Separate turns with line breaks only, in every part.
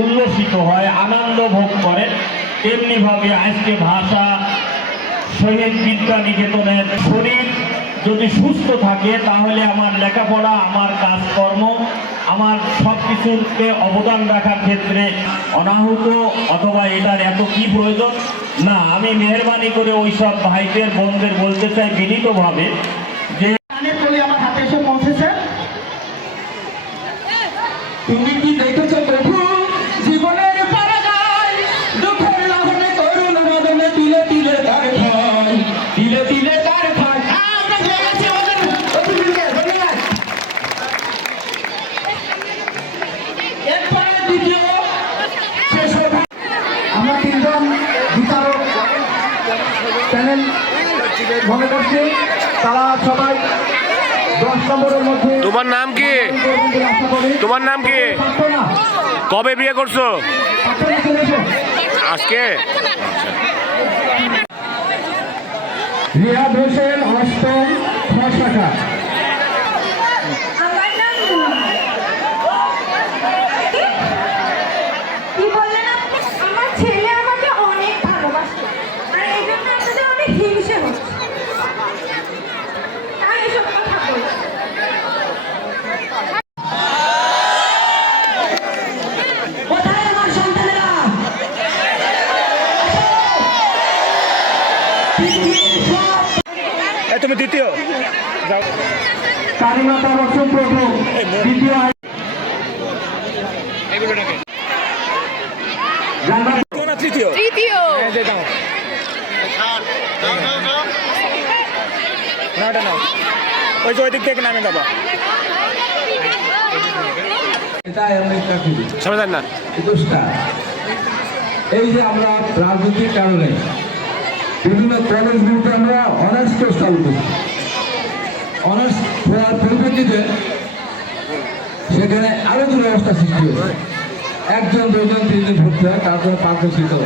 উল্লসিত হয়, আনন্দ ভোগ করে। তেমনিভাবে আজকে ভাষা শহীদ বিদ্যা নিকেতনের শরীর যদি সুস্থ থাকে, তাহলে আমার লেখাপড়া, আমার কাজকর্ম, আমার সব কিছুকে অবদান রাখার ক্ষেত্রে অনাহুত অথবা এটার এত কি প্রয়োজন? না, আমি মেহরবানি করে ওই সব ভাইদের, বোনদের বলতে চাই বিনীতভাবে
তুমি কি দেখেছ প্রভু? দুঃখের লাহনে করুণ মদনে দিলে দিলে তার ভয় আমরা তিনজন বিচারক প্যানেল তারা সবাই
তোমার নাম কি? তোমার নাম কি? কবে বিয়ে করছ। আজকে?
রিয়াদ হোসেন অষ্টম খ
তুমি দ্বিতীয়। তৃতীয়।
তৃতীয়
নাটা নাও ওই যে ওই দিক থেকে নামে যাব সমঝেন না।
এই যে আমরা রাজনীতির কারণে বিভিন্ন কলেজগুলোতে আমরা অনার্স কোর্স চালু করি অনার্স হওয়ার পরিপ্রেক্ষিতে সেখানে আরও দুরবস্থা সৃষ্টি হয়েছে। একজন দুজন তিনজন ভর্তি হয় তারপরে পাঁচজন শিক্ষক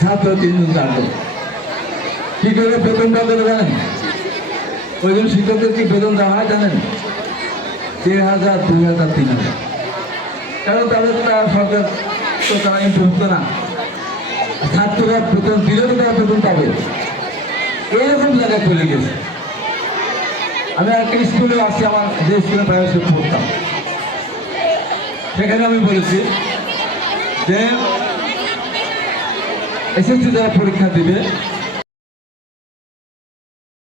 ছাত্র তিনজন, চারজন। কি করে বেতনটা দেবে জানেন? ওইজন শিক্ষকদের কি বেতন দেওয়া হয় জানেন? দেড় হাজার, দুই হাজার, তিন হাজার। কারণ তাদের তো আর সরকার তো তারা ইন্টারভিউ না। ছাত্ররা বেতন দিলে তো তারা বেতন পাবে। এরকম জায়গায় চলে গেছে। আমি একটা স্কুলে আসি, আমার যে স্কুলে প্রাইভেট স্কুল পড়তাম। সেখানে আমি বলেছি যে এসএসসি যারা পরীক্ষা দিবে